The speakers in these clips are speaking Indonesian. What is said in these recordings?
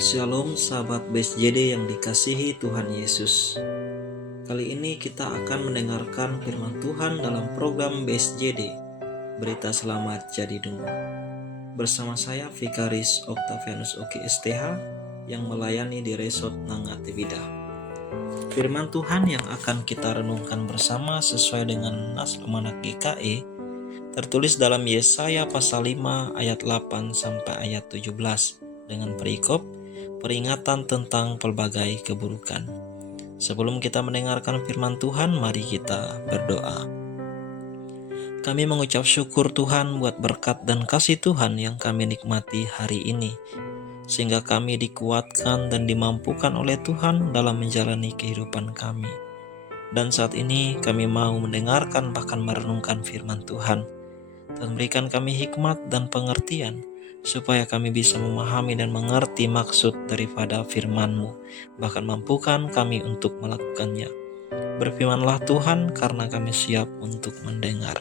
Shalom sahabat BSJD yang dikasihi Tuhan Yesus. Kali ini kita akan mendengarkan firman Tuhan dalam program BSJD, Berita Selamat Jadi Domba. Bersama saya Vikaris Octavianus Oki STH yang melayani di Resort Nangate Bidah. Firman Tuhan yang akan kita renungkan bersama sesuai dengan Nas Almanak GKE tertulis dalam Yesaya pasal 5 ayat 8 sampai ayat 17 dengan perikop peringatan tentang pelbagai keburukan. Sebelum kita mendengarkan firman Tuhan, mari kita berdoa. Kami mengucap syukur Tuhan buat berkat dan kasih Tuhan yang kami nikmati hari ini, sehingga kami dikuatkan dan dimampukan oleh Tuhan dalam menjalani kehidupan kami. Dan saat ini kami mau mendengarkan bahkan merenungkan firman Tuhan. Tuhan berikan kami hikmat dan pengertian, supaya kami bisa memahami dan mengerti maksud daripada firman-Mu, bahkan mampukan kami untuk melakukannya. Berfirmanlah Tuhan, karena kami siap untuk mendengar.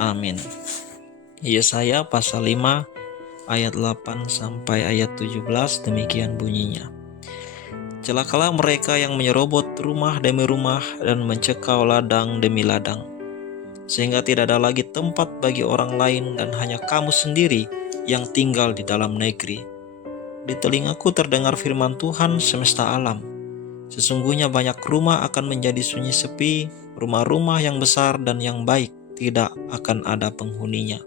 Amin. Yesaya pasal 5 ayat 8 sampai ayat 17 demikian bunyinya. Celakalah mereka yang menyerobot rumah demi rumah dan mencekau ladang demi ladang, sehingga tidak ada lagi tempat bagi orang lain dan hanya kamu sendiri yang tinggal di dalam negeri. Di telingaku terdengar firman Tuhan semesta alam. Sesungguhnya banyak rumah akan menjadi sunyi sepi, rumah-rumah yang besar dan yang baik tidak akan ada penghuninya.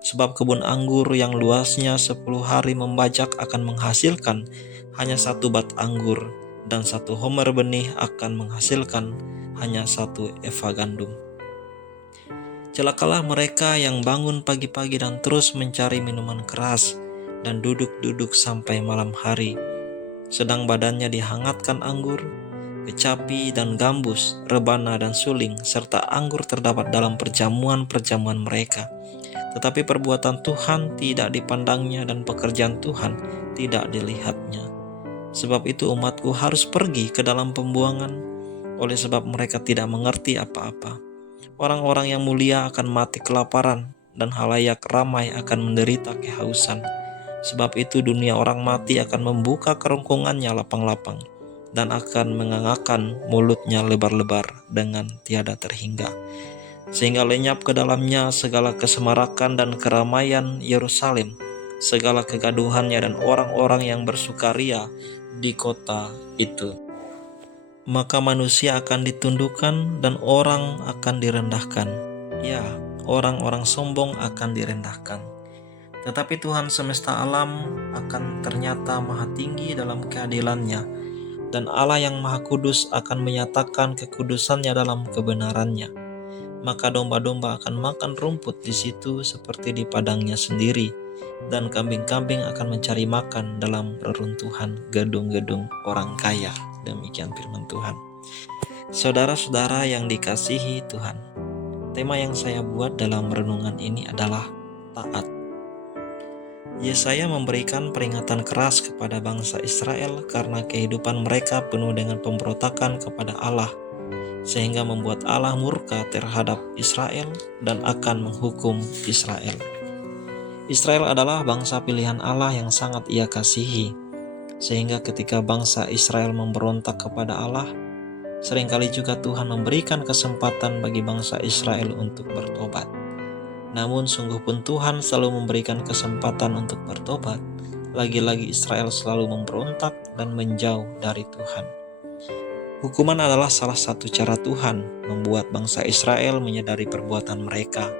Sebab kebun anggur yang luasnya 10 hari membajak akan menghasilkan hanya 1 bat anggur, dan 1 homer benih akan menghasilkan hanya 1 eva gandum. Celakalah mereka yang bangun pagi-pagi dan terus mencari minuman keras dan duduk-duduk sampai malam hari, sedang badannya dihangatkan anggur, kecapi dan gambus, rebana dan suling, serta anggur terdapat dalam perjamuan-perjamuan mereka. Tetapi perbuatan Tuhan tidak dipandangnya dan pekerjaan Tuhan tidak dilihatnya. Sebab itu umatku harus pergi ke dalam pembuangan, oleh sebab mereka tidak mengerti apa-apa. Orang-orang yang mulia akan mati kelaparan, dan halayak ramai akan menderita kehausan. Sebab itu dunia orang mati akan membuka kerongkongannya lapang-lapang, dan akan mengangakkan mulutnya lebar-lebar dengan tiada terhingga. Sehingga lenyap ke dalamnya segala kesemarakan dan keramaian Yerusalem, segala kegaduhannya dan orang-orang yang bersukaria di kota itu. Maka manusia akan ditundukkan dan orang akan direndahkan. Ya, orang-orang sombong akan direndahkan. Tetapi Tuhan semesta alam akan ternyata maha tinggi dalam keadilannya, dan Allah yang maha kudus akan menyatakan kekudusannya dalam kebenarannya. Maka domba-domba akan makan rumput di situ seperti di padangnya sendiri, dan kambing-kambing akan mencari makan dalam reruntuhan gedung-gedung orang kaya. Demikian firman Tuhan. Saudara-saudara yang dikasihi Tuhan, tema yang saya buat dalam renungan ini adalah taat. Yesaya memberikan peringatan keras kepada bangsa Israel karena kehidupan mereka penuh dengan pemberontakan kepada Allah, sehingga membuat Allah murka terhadap Israel dan akan menghukum Israel. Israel adalah bangsa pilihan Allah yang sangat Ia kasihi, sehingga ketika bangsa Israel memberontak kepada Allah, seringkali juga Tuhan memberikan kesempatan bagi bangsa Israel untuk bertobat. Namun sungguh pun Tuhan selalu memberikan kesempatan untuk bertobat. Lagi-lagi Israel selalu memberontak dan menjauh dari Tuhan. Hukuman adalah salah satu cara Tuhan membuat bangsa Israel menyadari perbuatan mereka.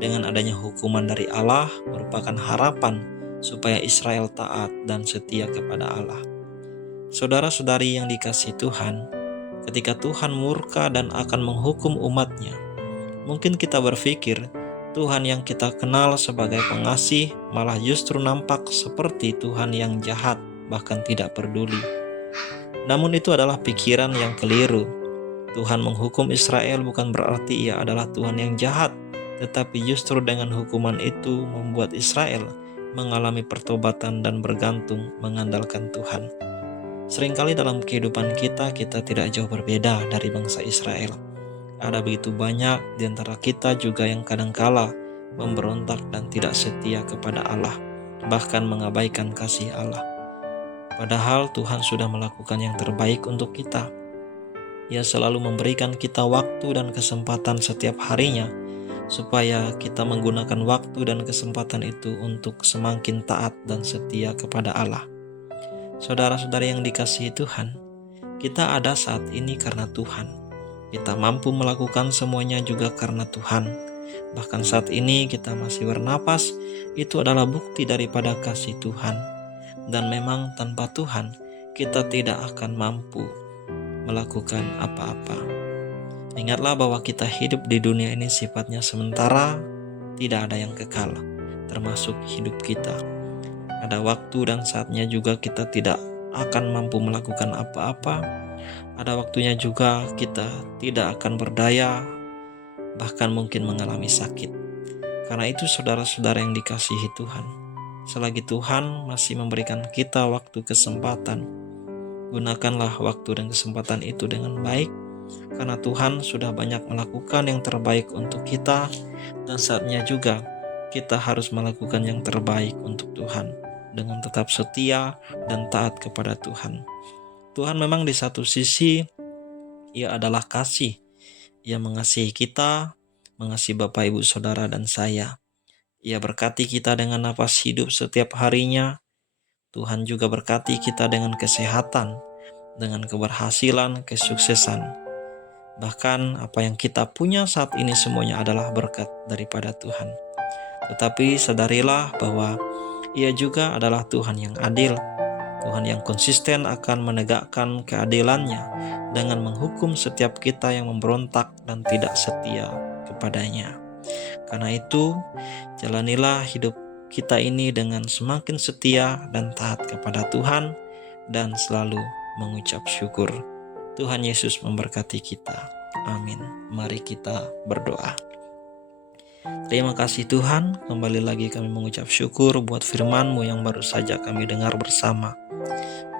Dengan adanya hukuman dari Allah merupakan harapan supaya Israel taat dan setia kepada Allah. Saudara-saudari yang dikasihi Tuhan, ketika Tuhan murka dan akan menghukum umatnya, mungkin kita berpikir Tuhan yang kita kenal sebagai pengasih malah justru nampak seperti Tuhan yang jahat, bahkan tidak peduli. Namun itu adalah pikiran yang keliru. Tuhan menghukum Israel bukan berarti Ia adalah Tuhan yang jahat, tetapi justru dengan hukuman itu membuat Israel mengalami pertobatan dan bergantung mengandalkan Tuhan. Seringkali dalam kehidupan kita tidak jauh berbeda dari bangsa Israel. Ada begitu banyak di antara kita juga yang kadangkala memberontak dan tidak setia kepada Allah, bahkan mengabaikan kasih Allah. Padahal Tuhan sudah melakukan yang terbaik untuk kita. Ia selalu memberikan kita waktu dan kesempatan setiap harinya, supaya kita menggunakan waktu dan kesempatan itu untuk semakin taat dan setia kepada Allah. Saudara-saudara yang dikasihi Tuhan, kita ada saat ini karena Tuhan. Kita mampu melakukan semuanya juga karena Tuhan. Bahkan saat ini kita masih bernapas, itu adalah bukti daripada kasih Tuhan. Dan memang tanpa Tuhan, kita tidak akan mampu melakukan apa-apa. Ingatlah bahwa kita hidup di dunia ini sifatnya sementara, tidak ada yang kekal, termasuk hidup kita. Ada waktu dan saatnya juga kita tidak akan mampu melakukan apa-apa. Ada waktunya juga kita tidak akan berdaya, bahkan mungkin mengalami sakit. Karena itu saudara-saudara yang dikasihi Tuhan, selagi Tuhan masih memberikan kita waktu kesempatan, gunakanlah waktu dan kesempatan itu dengan baik, karena Tuhan sudah banyak melakukan yang terbaik untuk kita, dan saatnya juga kita harus melakukan yang terbaik untuk Tuhan dengan tetap setia dan taat kepada Tuhan. Tuhan memang di satu sisi Ia adalah kasih. Ia mengasihi kita, mengasihi Bapak, Ibu, Saudara, dan saya. Ia berkati kita dengan nafas hidup setiap harinya. Tuhan juga berkati kita dengan kesehatan, dengan keberhasilan, kesuksesan. Bahkan apa yang kita punya saat ini semuanya adalah berkat daripada Tuhan. Tetapi sadarilah bahwa Ia juga adalah Tuhan yang adil. Tuhan yang konsisten akan menegakkan keadilannya dengan menghukum setiap kita yang memberontak dan tidak setia kepadanya. Karena itu, jalanilah hidup kita ini dengan semakin setia dan taat kepada Tuhan dan selalu mengucap syukur. Tuhan Yesus memberkati kita. Amin. Mari kita berdoa. Terima kasih Tuhan, kembali lagi kami mengucap syukur buat firman-Mu yang baru saja kami dengar bersama.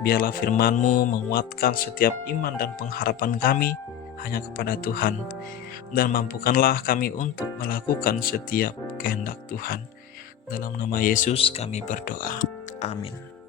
Biarlah firman-Mu menguatkan setiap iman dan pengharapan kami hanya kepada Tuhan, dan mampukanlah kami untuk melakukan setiap kehendak Tuhan. Dalam nama Yesus kami berdoa. Amin.